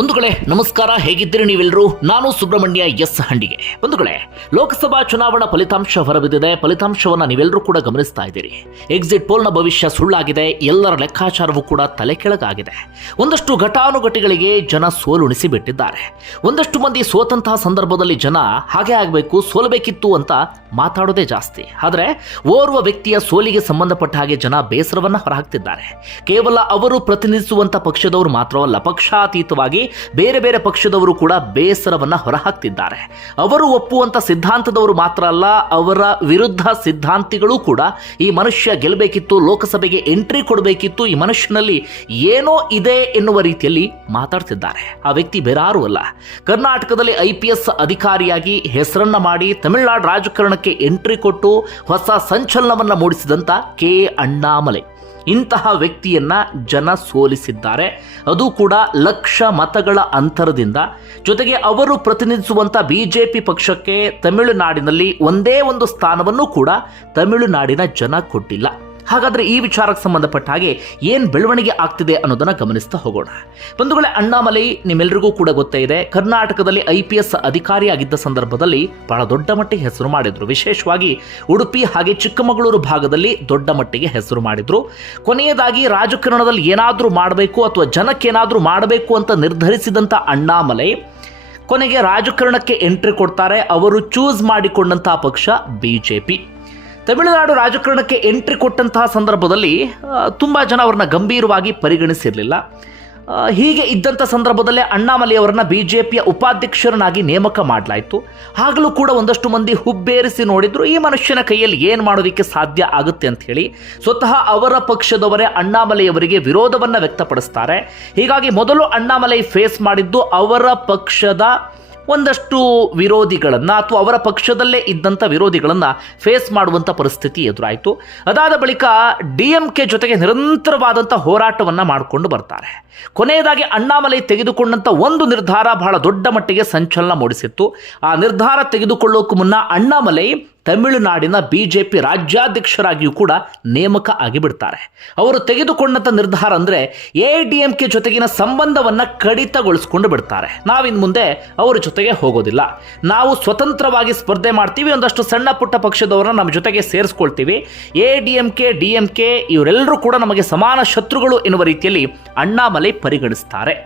ಬಂಧುಗಳೇ, ನಮಸ್ಕಾರ. ಹೇಗಿದ್ದೀರಿ ನೀವೆಲ್ಲರೂ? ನಾನು ಸುಬ್ರಹ್ಮಣ್ಯ ಎಸ್ ಹಂಡಿಗೆ. ಬಂಧುಗಳೇ, ಲೋಕಸಭಾ ಚುನಾವಣಾ ಫಲಿತಾಂಶ ಹೊರಬಿದ್ದಿದೆ. ಫಲಿತಾಂಶವನ್ನು ನೀವೆಲ್ಲರೂ ಕೂಡ ಗಮನಿಸ್ತಾ ಇದ್ದೀರಿ. ಎಕ್ಸಿಟ್ ಪೋಲ್ನ ಭವಿಷ್ಯ ಸುಳ್ಳಾಗಿದೆ. ಎಲ್ಲರ ಲೆಕ್ಕಾಚಾರವೂ ಕೂಡ ತಲೆ ಕೆಳಗಾಗಿದೆ. ಒಂದಷ್ಟು ಘಟಾನುಘಟಿಗಳಿಗೆ ಜನ ಸೋಲುಣಿಸಿ ಬಿಟ್ಟಿದ್ದಾರೆ ಒಂದಷ್ಟು ಮಂದಿ ಸೋತಂತಹ ಸಂದರ್ಭದಲ್ಲಿ ಜನ ಹಾಗೆ ಆಗಬೇಕು, ಸೋಲಬೇಕಿತ್ತು ಅಂತ ಮಾತಾಡೋದೇ ಜಾಸ್ತಿ. ಆದರೆ, ಓರ್ವ ವ್ಯಕ್ತಿಯ ಸೋಲಿಗೆ ಸಂಬಂಧಪಟ್ಟ ಹಾಗೆ ಜನ ಬೇಸರವನ್ನು ಹೊರಹಾಕ್ತಿದ್ದಾರೆ. ಕೇವಲ ಅವರು ಪ್ರತಿನಿಧಿಸುವಂಥ ಪಕ್ಷದವರು ಮಾತ್ರವಲ್ಲ ಪಕ್ಷಾತೀತವಾಗಿ ಬೇರೆ ಬೇರೆ ಪಕ್ಷದವರು ಕೂಡ ಬೇಸರವನ್ನು ಹೊರಹಾಕ್ತಿದ್ದಾರೆ. ಅವರು ಒಪ್ಪುವಂಥ ಸಿದ್ಧಾಂತದವರು ಮಾತ್ರ ಅಲ್ಲ, ಅವರ ವಿರುದ್ಧ ಸಿದ್ಧಾಂತಿಗಳು ಕೂಡ ಈ ಮನುಷ್ಯ ಗೆಲ್ಲಬೇಕಿತ್ತು ಲೋಕಸಭೆಗೆ ಎಂಟ್ರಿ ಕೊಡಬೇಕಿತ್ತು, ಈ ಮನುಷ್ಯನಲ್ಲಿ ಏನೋ ಇದೆ ಎನ್ನುವ ರೀತಿಯಲ್ಲಿ ಮಾತಾಡ್ತಿದ್ದಾರೆ. ಆ ವ್ಯಕ್ತಿ ಬೇರಾರು ಅಲ್ಲ. ಕರ್ನಾಟಕದಲ್ಲಿ ಐ ಪಿ ಎಸ್ ಅಧಿಕಾರಿಯಾಗಿ ಹೆಸರನ್ನ ಮಾಡಿ ತಮಿಳುನಾಡು ರಾಜಕಾರಣಕ್ಕೆ ಎಂಟ್ರಿ ಕೊಟ್ಟು ಹೊಸ ಸಂಚಲನವನ್ನು ಮೂಡಿಸಿದಂತ ಕೆ ಅಣ್ಣಾಮಲೈ. ಇಂತಹ ವ್ಯಕ್ತಿಯನ್ನ ಜನ ಸೋಲಿಸಿದ್ದಾರೆ. ಅದು ಕೂಡ ಲಕ್ಷ ಮತಗಳ ಅಂತರದಿಂದ. ಜೊತೆಗೆ ಅವರು ಪ್ರತಿನಿಧಿಸುವಂತ ಬಿಜೆಪಿ ಪಕ್ಷಕ್ಕೆ ತಮಿಳುನಾಡಿನಲ್ಲಿ ಒಂದೇ ಒಂದು ಸ್ಥಾನವನ್ನು ಕೂಡ ತಮಿಳುನಾಡಿನ ಜನ ಕೊಟ್ಟಿಲ್ಲ. ಹಾಗಾದ್ರೆ ಈ ವಿಚಾರಕ್ಕೆ ಸಂಬಂಧಪಟ್ಟ ಹಾಗೆ ಏನು ಬೆಳವಣಿಗೆ ಆಗ್ತಿದೆ ಅನ್ನೋದನ್ನು ಗಮನಿಸ್ತಾ ಹೋಗೋಣ. ಬಂಧುಗಳೇ, ಅಣ್ಣಾಮಲೈ ನಿಮ್ಮೆಲ್ಲರಿಗೂ ಕೂಡ ಗೊತ್ತೇ ಇದೆ, ಕರ್ನಾಟಕದಲ್ಲಿ ಐ ಪಿ ಎಸ್ ಅಧಿಕಾರಿಯಾಗಿದ್ದ ಸಂದರ್ಭದಲ್ಲಿ ಬಹಳ ದೊಡ್ಡ ಮಟ್ಟಿಗೆ ಹೆಸರು ಮಾಡಿದರು. ವಿಶೇಷವಾಗಿ ಉಡುಪಿ ಹಾಗೆ ಚಿಕ್ಕಮಗಳೂರು ಭಾಗದಲ್ಲಿ ದೊಡ್ಡ ಮಟ್ಟಿಗೆ ಹೆಸರು ಮಾಡಿದರು. ಕೊನೆಯದಾಗಿ ರಾಜಕಾರಣದಲ್ಲಿ ಏನಾದರೂ ಮಾಡಬೇಕು ಅಥವಾ ಜನಕ್ಕೇನಾದರೂ ಮಾಡಬೇಕು ಅಂತ ನಿರ್ಧರಿಸಿದಂಥ ಅಣ್ಣಾಮಲೈ ಕೊನೆಗೆ ರಾಜಕಾರಣಕ್ಕೆ ಎಂಟ್ರಿ ಕೊಡ್ತಾರೆ. ಅವರು ಚೂಸ್ ಮಾಡಿಕೊಂಡಂತಹ ಪಕ್ಷ ಬಿಜೆಪಿ ತಮಿಳುನಾಡು ರಾಜಕಾರಣಕ್ಕೆ ಎಂಟ್ರಿ ಕೊಟ್ಟಂತಹ ಸಂದರ್ಭದಲ್ಲಿ ತುಂಬ ಜನ ಅವ್ರನ್ನ ಗಂಭೀರವಾಗಿ ಪರಿಗಣಿಸಿರಲಿಲ್ಲ. ಹೀಗೆ ಇದ್ದಂಥ ಸಂದರ್ಭದಲ್ಲೇ ಅಣ್ಣಾಮಲೈ ಅವರನ್ನ ಬಿ ಜೆ ಪಿಯ ಉಪಾಧ್ಯಕ್ಷರನ್ನಾಗಿ ನೇಮಕ ಮಾಡಲಾಯಿತು. ಆಗಲೂ ಕೂಡ ಒಂದಷ್ಟು ಮಂದಿ ಹುಬ್ಬೇರಿಸಿ ನೋಡಿದ್ರು, ಈ ಮನುಷ್ಯನ ಕೈಯಲ್ಲಿ ಏನು ಮಾಡೋದಕ್ಕೆ ಸಾಧ್ಯ ಆಗುತ್ತೆ ಅಂತ ಹೇಳಿ ಸ್ವತಃ ಅವರ ಪಕ್ಷದವರೇ ಅಣ್ಣಾಮಲೆಯವರಿಗೆ ವಿರೋಧವನ್ನು ವಿರೋಧವನ್ನ ವ್ಯಕ್ತಪಡಿಸ್ತಾರೆ. ಹೀಗಾಗಿ ಮೊದಲು ಅಣ್ಣಾಮಲೈ ಫೇಸ್ ಮಾಡಿದ್ದು ಅವರ ಪಕ್ಷದ ಒಂದಷ್ಟು ವಿರೋಧಿಗಳನ್ನು ಅಥವಾ ಅವರ ಪಕ್ಷದಲ್ಲೇ ಇದ್ದಂಥ ವಿರೋಧಿಗಳನ್ನು ಫೇಸ್ ಮಾಡುವಂಥ ಪರಿಸ್ಥಿತಿ ಎದುರಾಯಿತು. ಅದಾದ ಬಳಿಕ ಡಿ ಎಂ ಕೆ ಜೊತೆಗೆ ನಿರಂತರವಾದಂಥ ಹೋರಾಟವನ್ನು ಮಾಡಿಕೊಂಡು ಬರ್ತಾರೆ. ಕೊನೆಯದಾಗಿ ಅಣ್ಣಾಮಲೈ ತೆಗೆದುಕೊಂಡಂಥ ಒಂದು ನಿರ್ಧಾರ ಬಹಳ ದೊಡ್ಡ ಮಟ್ಟಿಗೆ ಸಂಚಲನ ಮೂಡಿಸಿತ್ತು. ಆ ನಿರ್ಧಾರ ತೆಗೆದುಕೊಳ್ಳೋಕ್ಕೂ ಮುನ್ನ ಅಣ್ಣಾಮಲೈ ತಮಿಳುನಾಡಿನ ಬಿಜೆಪಿ ರಾಜ್ಯಾಧ್ಯಕ್ಷರಾಗಿಯೂ ಕೂಡ ನೇಮಕ ಆಗಿಬಿಡ್ತಾರೆ. ಅವರು ತೆಗೆದುಕೊಂಡಂಥ ನಿರ್ಧಾರ ಅಂದರೆ ಎ ಡಿ ಎಂ ಕೆ ಜೊತೆಗಿನ ಸಂಬಂಧವನ್ನು ಕಡಿತಗೊಳಿಸ್ಕೊಂಡು ಬಿಡ್ತಾರೆ. ನಾವಿನ್ ಮುಂದೆ ಅವರ ಜೊತೆಗೆ ಹೋಗೋದಿಲ್ಲ. ನಾವು ಸ್ವತಂತ್ರವಾಗಿ ಸ್ಪರ್ಧೆ ಮಾಡ್ತೀವಿ, ಒಂದಷ್ಟು ಸಣ್ಣ ಪುಟ್ಟ ಪಕ್ಷದವರನ್ನ ನಮ್ಮ ಜೊತೆಗೆ ಸೇರಿಸ್ಕೊಳ್ತೀವಿ. A D M K, D M K ಇವರೆಲ್ಲರೂ ಕೂಡ ನಮಗೆ ಸಮಾನ ಶತ್ರುಗಳು ಎನ್ನುವ ರೀತಿಯಲ್ಲಿ ಅಣ್ಣಾಮಲೈ ಪರಿಗಣಿಸ್ತಾರೆ.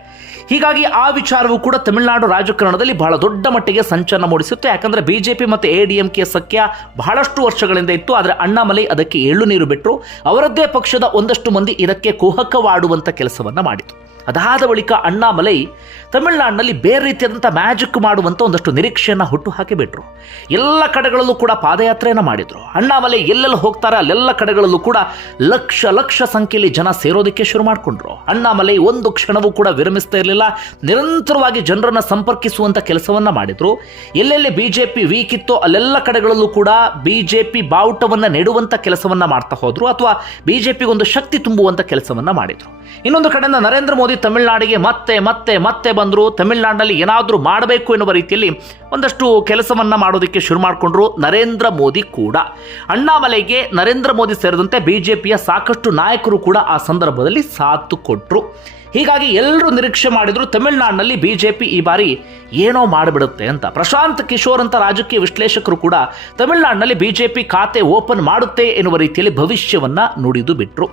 ಹೀಗಾಗಿ ಆ ವಿಚಾರವೂ ಕೂಡ ತಮಿಳುನಾಡು ರಾಜಕಾರಣದಲ್ಲಿ ಬಹಳ ದೊಡ್ಡ ಮಟ್ಟಿಗೆ ಸಂಚಲನ ಮೂಡಿಸುತ್ತೆ. ಯಾಕಂದ್ರೆ ಬಿಜೆಪಿ ಮತ್ತು ಎ ಡಿ ಎಂ ಕೆ ಸಖ್ಯ ಬಹಳಷ್ಟು ವರ್ಷಗಳಿಂದ ಇತ್ತು, ಆದರೆ ಅಣ್ಣಾಮಲೈ ಅದಕ್ಕೆ ಏಳು ನೀರು ಬಿಟ್ಟರು ಅವರದ್ದೇ ಪಕ್ಷದ ಒಂದಷ್ಟು ಮಂದಿ ಇದಕ್ಕೆ ಕುಹಕವಾಡುವಂಥ ಕೆಲಸವನ್ನ ಮಾಡಿತು ಅದಾದ ಬಳಿಕ ಅಣ್ಣಾಮಲೈ ತಮಿಳುನಾಡಿನಲ್ಲಿ ಬೇರೆ ರೀತಿಯಾದಂಥ ಮ್ಯಾಜಿಕ್ ಮಾಡುವಂಥ ಒಂದಷ್ಟು ನಿರೀಕ್ಷೆಯನ್ನು ಹುಟ್ಟು ಹಾಕಿಬಿಟ್ರು ಎಲ್ಲ ಕಡೆಗಳಲ್ಲೂ ಕೂಡ ಪಾದಯಾತ್ರೆಯನ್ನು ಮಾಡಿದರು. ಅಣ್ಣಾಮಲೈ ಎಲ್ಲೆಲ್ಲಿ ಹೋಗ್ತಾರೆ ಅಲ್ಲೆಲ್ಲ ಕಡೆಗಳಲ್ಲೂ ಕೂಡ ಲಕ್ಷ ಲಕ್ಷ ಸಂಖ್ಯೆಯಲ್ಲಿ ಜನ ಸೇರೋದಕ್ಕೆ ಶುರು ಮಾಡಿಕೊಂಡ್ರು. ಅಣ್ಣಾಮಲೈ ಒಂದು ಕ್ಷಣವೂ ಕೂಡ ವಿರಮಿಸ್ತಾ ಇರಲಿಲ್ಲ. ನಿರಂತರವಾಗಿ ಜನರನ್ನು ಸಂಪರ್ಕಿಸುವಂಥ ಕೆಲಸವನ್ನ ಮಾಡಿದ್ರು. ಎಲ್ಲೆಲ್ಲಿ ಬಿಜೆಪಿ ವೀಕ್ ಇತ್ತೋ ಅಲ್ಲೆಲ್ಲ ಕಡೆಗಳಲ್ಲೂ ಕೂಡ ಬಿಜೆಪಿ ಬಾವುಟವನ್ನ ನೆಡುವಂಥ ಕೆಲಸವನ್ನ ಮಾಡ್ತಾ ಹೋದರು ಅಥವಾ ಬಿ ಜೆ ಪಿಗೊಂದು ಶಕ್ತಿ ತುಂಬುವಂಥ ಕೆಲಸವನ್ನ ಮಾಡಿದ್ರು. ಇನ್ನೊಂದು ಕಡೆಯಿಂದ ನರೇಂದ್ರ ಮೋದಿ ತಮಿಳುನಾಡಿಗೆ ಮತ್ತೆ ಮತ್ತೆ ಮತ್ತೆ ಬಂದರು ತಮಿಳುನಾಡಲ್ಲಿ ಏನಾದರೂ ಮಾಡಬೇಕು ಎನ್ನುವ ರೀತಿಯಲ್ಲಿ ಒಂದಷ್ಟು ಕೆಲಸವನ್ನು ಮಾಡೋದಕ್ಕೆ ಶುರು ಮಾಡಿಕೊಂಡ್ರು ನರೇಂದ್ರ ಮೋದಿ ಕೂಡ. ಅಣ್ಣಾಮಲೈಗೆ ನರೇಂದ್ರ ಮೋದಿ ಸೇರಿದಂತೆ ಬಿಜೆಪಿಯ ಸಾಕಷ್ಟು ನಾಯಕರು ಕೂಡ ಆ ಸಂದರ್ಭದಲ್ಲಿ ಸಾಥ್ ಕೊಟ್ಟರು ಹೀಗಾಗಿ ಎಲ್ಲರೂ ನಿರೀಕ್ಷೆ ಮಾಡಿದ್ರು ತಮಿಳುನಾಡಿನಲ್ಲಿ ಬಿಜೆಪಿ ಈ ಬಾರಿ ಏನೋ ಮಾಡಿಬಿಡುತ್ತೆ ಅಂತ. ಪ್ರಶಾಂತ್ ಕಿಶೋರ್ ಅಂತ ರಾಜಕೀಯ ವಿಶ್ಲೇಷಕರು ಕೂಡ ತಮಿಳುನಾಡಿನಲ್ಲಿ ಬಿಜೆಪಿ ಖಾತೆ ಓಪನ್ ಮಾಡುತ್ತೆ ಎನ್ನುವ ರೀತಿಯಲ್ಲಿ ಭವಿಷ್ಯವನ್ನ ನುಡಿದು ಬಿಟ್ರು.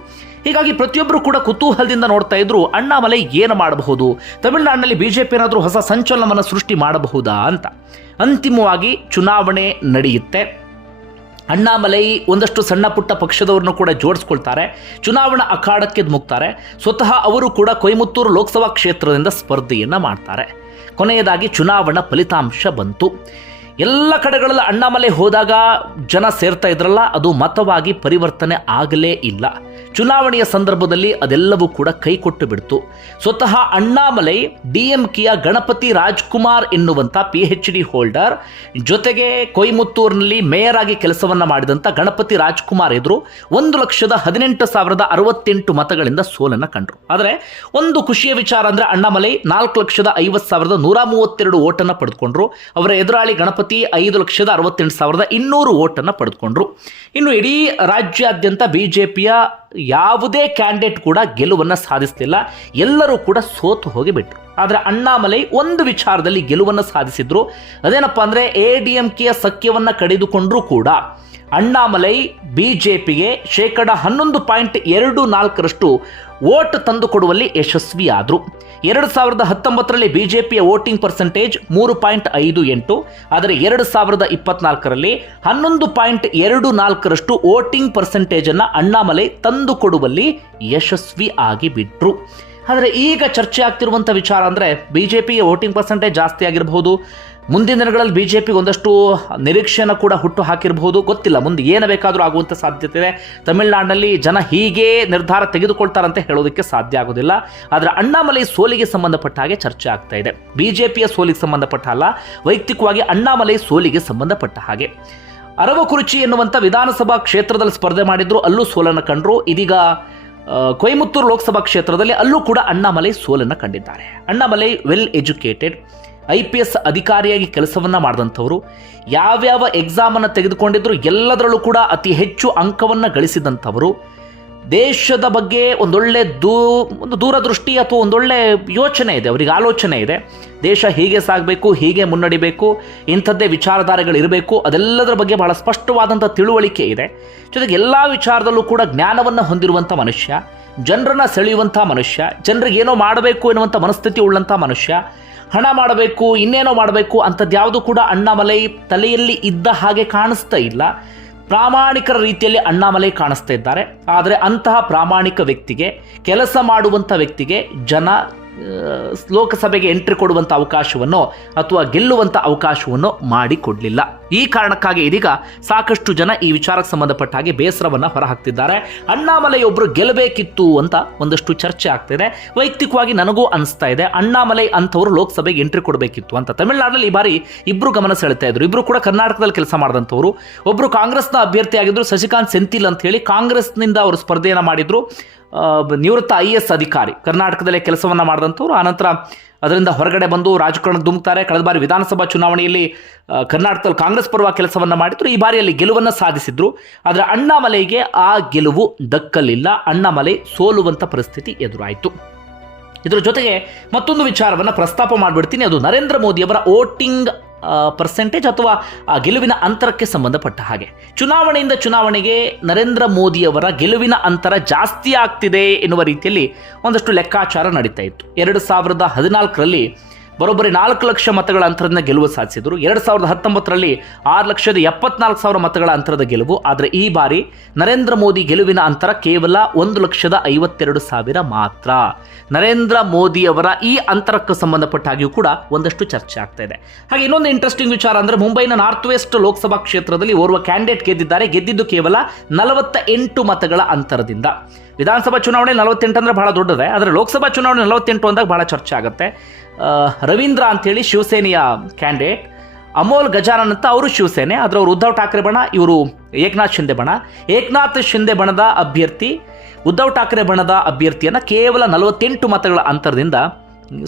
ಹೀಗಾಗಿ ಪ್ರತಿಯೊಬ್ಬರು ಕೂಡ ಕುತೂಹಲದಿಂದ ನೋಡ್ತಾ ಇದ್ರು, ಅಣ್ಣಾಮಲೆ ಏನು ಮಾಡಬಹುದು? ತಮಿಳುನಾಡಿನಲ್ಲಿ ಬಿಜೆಪಿ ಏನಾದರೂ ಹೊಸ ಸಂಚಲನವನ್ನು ಸೃಷ್ಟಿ ಮಾಡಬಹುದಾ ಅಂತ. ಅಂತಿಮವಾಗಿ ಚುನಾವಣೆ ನಡೆಯುತ್ತೆ. ಅಣ್ಣಾಮಲೈ ಒಂದಷ್ಟು ಸಣ್ಣ ಪುಟ್ಟ ಪಕ್ಷದವರನ್ನು ಕೂಡ ಜೋಡಿಸ್ಕೊಳ್ತಾರೆ. ಚುನಾವಣಾ ಅಖಾಡಕ್ಕೆ ಮುಕ್ತಾರೆ ಸ್ವತಃ ಅವರು ಕೂಡ ಕೊಯಮತ್ತೂರು ಲೋಕಸಭಾ ಕ್ಷೇತ್ರದಿಂದ ಸ್ಪರ್ಧೆಯನ್ನು ಮಾಡ್ತಾರೆ. ಕೊನೆಯದಾಗಿ ಚುನಾವಣಾ ಫಲಿತಾಂಶ ಬಂತು. ಎಲ್ಲ ಕಡೆಗಳಲ್ಲಿ ಅಣ್ಣಾಮಲೈ ಹೋದಾಗ ಜನ ಸೇರ್ತಾ ಇದ್ರಲ್ಲ, ಅದು ಮತವಾಗಿ ಪರಿವರ್ತನೆ ಆಗಲೇ ಇಲ್ಲ. ಚುನಾವಣೆಯ ಸಂದರ್ಭದಲ್ಲಿ ಅದೆಲ್ಲವೂ ಕೂಡ ಕೈಕೊಟ್ಟು ಬಿಡ್ತು. ಸ್ವತಃ ಅಣ್ಣಾಮಲೈ, ಡಿ ಎಂ ಕೆಯ ಗಣಪತಿ ರಾಜ್ಕುಮಾರ್ ಎನ್ನುವಂಥ ಪಿ ಎಚ್ ಡಿ ಹೋಲ್ಡರ್, ಜೊತೆಗೆ ಕೊಯಮತ್ತೂರಿನಲ್ಲಿ ಮೇಯರ್ ಆಗಿ ಕೆಲಸವನ್ನು ಮಾಡಿದಂಥ ಗಣಪತಿ ರಾಜ್ಕುಮಾರ್ ಎದುರು ಒಂದು ಲಕ್ಷದ ಹದಿನೆಂಟು ಸಾವಿರದ ಅರವತ್ತೆಂಟು ಮತಗಳಿಂದ ಸೋಲನ್ನು ಕಂಡರು. ಆದರೆ ಒಂದು ಖುಷಿಯ ವಿಚಾರ ಅಂದರೆ ಅಣ್ಣಾಮಲೈ ನಾಲ್ಕು ಲಕ್ಷದ ಐವತ್ತು ಸಾವಿರದ ನೂರ ಮೂವತ್ತೆರಡು ಓಟನ್ನು ಪಡೆದುಕೊಂಡ್ರು ಅವರ ಎದುರಾಳಿ ಗಣಪತಿ ಐದು ಲಕ್ಷದ ಅರವತ್ತೆಂಟು ಸಾವಿರದ ಇನ್ನೂರು ಓಟನ್ನು ಪಡೆದುಕೊಂಡ್ರು ಇನ್ನು ಇಡೀ ರಾಜ್ಯಾದ್ಯಂತ ಬಿಜೆಪಿಯ ಯಾವುದೇ ಕ್ಯಾಂಡಿಡೇಟ್ ಕೂಡ ಗೆಲುವನ್ನು ಸಾಧಿಸಲಿಲ್ಲ. ಎಲ್ಲರೂ ಕೂಡ ಸೋತು ಹೋಗಿಬಿಟ್ರು. ಆದರೆ ಅಣ್ಣಾಮಲೈ ಒಂದು ವಿಚಾರದಲ್ಲಿ ಗೆಲುವನ್ನು ಸಾಧಿಸಿದ್ರು. ಅದೇನಪ್ಪ ಅಂದರೆ ಎ ಡಿ ಎಂ ಕೆಯ ಸಖ್ಯವನ್ನು ಕಡಿದುಕೊಂಡರೂ ಕೂಡ ಅಣ್ಣಾಮಲೈ ಬಿ ಜೆ ಪಿಗೆ ಶೇಕಡ ಹನ್ನೊಂದು ಪಾಯಿಂಟ್ ಎರಡು ನಾಲ್ಕರಷ್ಟು ವೋಟ್ ತಂದುಕೊಡುವಲ್ಲಿ ಯಶಸ್ವಿಯಾದರು. ಎರಡು ಸಾವಿರದ ಹತ್ತೊಂಬತ್ತರಲ್ಲಿ ಬಿ ಜೆ ಪಿಯ ವೋಟಿಂಗ್ ಪರ್ಸೆಂಟೇಜ್ ಮೂರು ಪಾಯಿಂಟ್ ಐದು ಎಂಟು, ಆದರೆ ಎರಡು ಸಾವಿರದ ಇಪ್ಪತ್ನಾಲ್ಕರಲ್ಲಿ ಹನ್ನೊಂದು ಪಾಯಿಂಟ್ ಎರಡು ನಾಲ್ಕರಷ್ಟು ವೋಟಿಂಗ್ ಪರ್ಸೆಂಟೇಜನ್ನು ಅಣ್ಣಾಮಲೈ ತಂದುಕೊಡುವಲ್ಲಿ ಯಶಸ್ವಿ ಆಗಿ ಬಿಟ್ರು. ಆದರೆ ಈಗ ಚರ್ಚೆ ಆಗ್ತಿರುವಂಥ ವಿಚಾರ ಅಂದರೆ ಬಿ ಜೆ ಪಿಗೆ ವೋಟಿಂಗ್ ಪರ್ಸೆಂಟೇಜ್ ಜಾಸ್ತಿ ಆಗಿರಬಹುದು. ಮುಂದಿನ ದಿನಗಳಲ್ಲಿ ಬಿ ಜೆ ಪಿಗೆ ಒಂದಷ್ಟು ನಿರೀಕ್ಷೆಯನ್ನು ಕೂಡ ಹುಟ್ಟು ಹಾಕಿರಬಹುದು. ಗೊತ್ತಿಲ್ಲ, ಮುಂದೆ ಏನು ಬೇಕಾದರೂ ಆಗುವಂಥ ಸಾಧ್ಯತೆ ಇದೆ. ತಮಿಳುನಾಡಿನಲ್ಲಿ ಜನ ಹೀಗೆ ನಿರ್ಧಾರ ತೆಗೆದುಕೊಳ್ತಾರಂತ ಹೇಳೋದಕ್ಕೆ ಸಾಧ್ಯ ಆಗೋದಿಲ್ಲ. ಆದರೆ ಅಣ್ಣಾಮಲೈ ಸೋಲಿಗೆ ಸಂಬಂಧಪಟ್ಟ ಹಾಗೆ ಚರ್ಚೆ ಆಗ್ತಾ ಇದೆ. ಬಿ ಜೆ ಪಿಯ ಸೋಲಿಗೆ ಸಂಬಂಧಪಟ್ಟ ಅಲ್ಲ, ವೈಯಕ್ತಿಕವಾಗಿ ಅಣ್ಣಾಮಲೈ ಸೋಲಿಗೆ ಸಂಬಂಧಪಟ್ಟ ಹಾಗೆ. ಅರವಕುರುಚಿ ಎನ್ನುವಂಥ ವಿಧಾನಸಭಾ ಕ್ಷೇತ್ರದಲ್ಲಿ ಸ್ಪರ್ಧೆ ಮಾಡಿದ್ರು, ಅಲ್ಲೂ ಸೋಲನ್ನು ಕಂಡ್ರು. ಇದೀಗ ಕೊಯಮತ್ತೂರು ಲೋಕಸಭಾ ಕ್ಷೇತ್ರದಲ್ಲಿ ಅಲ್ಲೂ ಕೂಡ ಅಣ್ಣಾಮಲೈ ಸೋಲನ್ನು ಕಂಡಿದ್ದಾರೆ. Annamalai well educated I P S ಅಧಿಕಾರಿಯಾಗಿ ಕೆಲಸವನ್ನು ಮಾಡಿದಂಥವರು. ಯಾವ್ಯಾವ ಎಕ್ಸಾಮನ್ನು ತೆಗೆದುಕೊಂಡಿದ್ರು ಎಲ್ಲದರಲ್ಲೂ ಕೂಡ ಅತಿ ಹೆಚ್ಚು ಅಂಕವನ್ನು ಗಳಿಸಿದಂಥವರು. ದೇಶದ ಬಗ್ಗೆ ಒಂದೊಳ್ಳೆ ದೂ, ಒಂದು ದೂರದೃಷ್ಟಿ ಅಥವಾ ಒಂದೊಳ್ಳೆ ಯೋಚನೆ ಇದೆ, ಅವರಿಗೆ ಆಲೋಚನೆ ಇದೆ. ದೇಶ ಹೀಗೆ ಸಾಗಬೇಕು, ಹೀಗೆ ಮುನ್ನಡಿಬೇಕು, ಇಂಥದ್ದೇ ವಿಚಾರಧಾರೆಗಳಿರಬೇಕು ಅದೆಲ್ಲದರ ಬಗ್ಗೆ ಬಹಳ ಸ್ಪಷ್ಟವಾದಂಥ ತಿಳುವಳಿಕೆ ಇದೆ. ಜೊತೆಗೆ ಎಲ್ಲ ವಿಚಾರದಲ್ಲೂ ಕೂಡ ಜ್ಞಾನವನ್ನು ಹೊಂದಿರುವಂಥ ಮನುಷ್ಯ, ಜನರನ್ನು ಸೆಳೆಯುವಂಥ ಮನುಷ್ಯ, ಜನರಿಗೆ ಏನೋ ಮಾಡಬೇಕು ಎನ್ನುವಂಥ ಮನಸ್ಥಿತಿ ಉಳ್ಳಂಥ ಮನುಷ್ಯ, ಹಣ ಮಾಡಬೇಕು, ಇನ್ನೇನೋ ಮಾಡಬೇಕು ಅಂಥದ್ದು ಯಾವುದು ಕೂಡ ಅಣ್ಣಾಮಲೈ ತಲೆಯಲ್ಲಿ ಇದ್ದ ಹಾಗೆ ಕಾಣಿಸ್ತಾ ಇಲ್ಲ. ಪ್ರಾಮಾಣಿಕರ ರೀತಿಯಲ್ಲಿ ಅಣ್ಣಾಮಲೆ ಕಾಣಿಸ್ತಾ ಇದ್ದಾರೆ. ಆದರೆ ಅಂತಹ ಪ್ರಾಮಾಣಿಕ ವ್ಯಕ್ತಿಗೆ, ಕೆಲಸ ಮಾಡುವಂಥ ವ್ಯಕ್ತಿಗೆ, ಜನ ಲೋಕಸಭೆಗೆ ಎಂಟ್ರಿ ಕೊಡುವಂಥ ಅವಕಾಶವನ್ನು ಅಥವಾ ಗೆಲ್ಲುವಂಥ ಅವಕಾಶವನ್ನು ಮಾಡಿಕೊಡಲಿಲ್ಲ. ಈ ಕಾರಣಕ್ಕಾಗಿ ಇದೀಗ ಸಾಕಷ್ಟು ಜನ ಈ ವಿಚಾರಕ್ಕೆ ಸಂಬಂಧಪಟ್ಟ ಹಾಗೆ ಬೇಸರವನ್ನು ಹೊರಹಾಕ್ತಿದ್ದಾರೆ. ಅಣ್ಣಾಮಲೈ ಒಬ್ಬರು ಗೆಲ್ಲಬೇಕಿತ್ತು ಅಂತ ಒಂದಷ್ಟು ಚರ್ಚೆ ಆಗ್ತಿದೆ. ವೈಯಕ್ತಿಕವಾಗಿ ನನಗೂ ಅನಿಸ್ತಾ ಇದೆ. ಅಣ್ಣಾಮಲೈ ಅಂಥವ್ರು ಲೋಕಸಭೆಗೆ ಎಂಟ್ರಿ ಕೊಡಬೇಕಿತ್ತು ಅಂತ. ತಮಿಳುನಾಡಿನಲ್ಲಿ ಈ ಬಾರಿ ಇಬ್ಬರು ಗಮನ ಸೆಳೆತಾ ಇದ್ರು. ಇಬ್ಬರು ಕೂಡ ಕರ್ನಾಟಕದಲ್ಲಿ ಕೆಲಸ ಮಾಡಿದಂಥವ್ರು. ಒಬ್ಬರು ಕಾಂಗ್ರೆಸ್ನ ಅಭ್ಯರ್ಥಿಯಾಗಿದ್ರು ಶಶಿಕಾಂತ್ ಸೆಂಥಿಲ್ ಅಂತ ಹೇಳಿ ಕಾಂಗ್ರೆಸ್ನಿಂದ ಅವರು ಸ್ಪರ್ಧೆಯನ್ನು ಮಾಡಿದ್ರು. ನಿವೃತ್ತ ಐ ಎಸ್ ಅಧಿಕಾರಿ. ಕರ್ನಾಟಕದಲ್ಲೇ ಕೆಲಸವನ್ನು ಮಾಡಿದಂಥವ್ರು. ಆನಂತರ ಅದರಿಂದ ಹೊರಗಡೆ ಬಂದು ರಾಜಕಾರಣ ಧುಮುಕ್ತಾರೆ. ಕಳೆದ ಬಾರಿ ವಿಧಾನಸಭಾ ಚುನಾವಣೆಯಲ್ಲಿ ಕರ್ನಾಟಕದಲ್ಲಿ ಕಾಂಗ್ರೆಸ್ ಪರವಾಗಿ ಕೆಲಸವನ್ನು ಮಾಡಿದ್ರು. ಈ ಬಾರಿಯಲ್ಲಿ ಗೆಲುವನ್ನು ಸಾಧಿಸಿದ್ರು. ಆದರೆ ಅಣ್ಣಾಮಲೈಗೆ ಆ ಗೆಲುವು ದಕ್ಕಲಿಲ್ಲ. ಅಣ್ಣಾಮಲೆ ಸೋಲುವಂಥ ಪರಿಸ್ಥಿತಿ ಎದುರಾಯಿತು. ಇದರ ಜೊತೆಗೆ ಮತ್ತೊಂದು ವಿಚಾರವನ್ನು ಪ್ರಸ್ತಾಪ ಮಾಡಿಬಿಡ್ತೀನಿ. ಅದು ನರೇಂದ್ರ ಮೋದಿಯವರ ವೋಟಿಂಗ್ ಪರ್ಸೆಂಟೇಜ್ ಅಥವಾ, ಆ, ಗೆಲುವಿನ ಅಂತರಕ್ಕೆ ಸಂಬಂಧಪಟ್ಟ ಹಾಗೆ. ಚುನಾವಣೆಯಿಂದ ಚುನಾವಣೆಗೆ ನರೇಂದ್ರ ಮೋದಿಯವರ ಗೆಲುವಿನ ಅಂತರ ಜಾಸ್ತಿ ಆಗ್ತಿದೆ ಎನ್ನುವ ರೀತಿಯಲ್ಲಿ ಒಂದಷ್ಟು ಲೆಕ್ಕಾಚಾರ ನಡೀತಾ ಇತ್ತು. ಎರಡು ಸಾವಿರದ ಹದಿನಾಲ್ಕರಲ್ಲಿ ಬರೋಬ್ಬರಿ ನಾಲ್ಕು ಲಕ್ಷ ಮತಗಳ ಅಂತರದಿಂದ ಗೆಲುವು ಸಾಧಿಸಿದರು. ಎರಡು ಸಾವಿರದ ಹತ್ತೊಂಬತ್ತರಲ್ಲಿ ಆರು ಲಕ್ಷದ ಎಪ್ಪತ್ನಾಲ್ಕು ಸಾವಿರ ಮತಗಳ ಅಂತರದ ಗೆಲುವು. ಆದರೆ ಈ ಬಾರಿ ನರೇಂದ್ರ ಮೋದಿ ಗೆಲುವಿನ ಅಂತರ ಕೇವಲ ಒಂದು ಲಕ್ಷದ ಐವತ್ತೆರಡು ಸಾವಿರ ಮಾತ್ರ. ನರೇಂದ್ರ ಮೋದಿಯವರ ಈ ಅಂತರಕ್ಕೆ ಸಂಬಂಧಪಟ್ಟ ಹಾಗೆಯೂ ಕೂಡ ಒಂದಷ್ಟು ಚರ್ಚೆ ಆಗ್ತಾ ಇದೆ. ಹಾಗೆ ಇನ್ನೊಂದು ಇಂಟ್ರೆಸ್ಟಿಂಗ್ ವಿಚಾರ ಅಂದರೆ ಮುಂಬೈನ ನಾರ್ತ್ ವೆಸ್ಟ್ ಲೋಕಸಭಾ ಕ್ಷೇತ್ರದಲ್ಲಿ ಓರ್ವ ಕ್ಯಾಂಡಿಡೇಟ್ ಗೆದ್ದಿದ್ದಾರೆ. ಗೆದ್ದಿದ್ದು ಕೇವಲ ನಲವತ್ತ ಎಂಟು ಮತಗಳ ಅಂತರದಿಂದ. ವಿಧಾನಸಭಾ ಚುನಾವಣೆ ನಲವತ್ತೆಂಟು ಅಂದರೆ ಭಾಳ ದೊಡ್ಡದೇ, ಆದರೆ ಲೋಕಸಭಾ ಚುನಾವಣೆ ನಲವತ್ತೆಂಟು ಅಂದಾಗ ಭಾಳ ಚರ್ಚೆ ಆಗುತ್ತೆ. ರವೀಂದ್ರ ಅಂಥೇಳಿ ಶಿವಸೇನೆಯ ಕ್ಯಾಂಡಿಡೇಟ್, ಅಮೋಲ್ ಗಜಾನನ್ ಅಂತ ಅವರು ಶಿವಸೇನೆ, ಆದರೆ ಅವರು ಉದ್ಧವ್ ಠಾಕ್ರೆ ಬಣ, ಇವರು ಏಕನಾಥ್ ಶಿಂದೆ ಬಣ. ಏಕನಾಥ್ ಶಿಂದೆ ಬಣದ ಅಭ್ಯರ್ಥಿ, ಉದ್ಧವ್ ಠಾಕ್ರೆ ಬಣದ ಅಭ್ಯರ್ಥಿಯನ್ನು ಕೇವಲ ನಲವತ್ತೆಂಟು ಮತಗಳ ಅಂತರದಿಂದ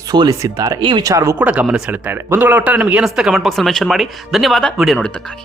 ಸೋಲಿಸಿದ್ದಾರೆ. ಈ ವಿಚಾರವೂ ಕೂಡ ಗಮನ ಸೆಳೆತಾ ಇದೆ. ಒಂದು ವೇಳೆ ಒಟ್ಟಾರೆ ನಿಮಗೆ ಏನಿಸುತ್ತೆ ಕಮೆಂಟ್ ಬಾಕ್ಸಲ್ಲಿ ಮೆನ್ಷನ್ ಮಾಡಿ. ಧನ್ಯವಾದ. ವಿಡಿಯೋ ನೋಡಿದ್ದಕ್ಕಾಗಿ.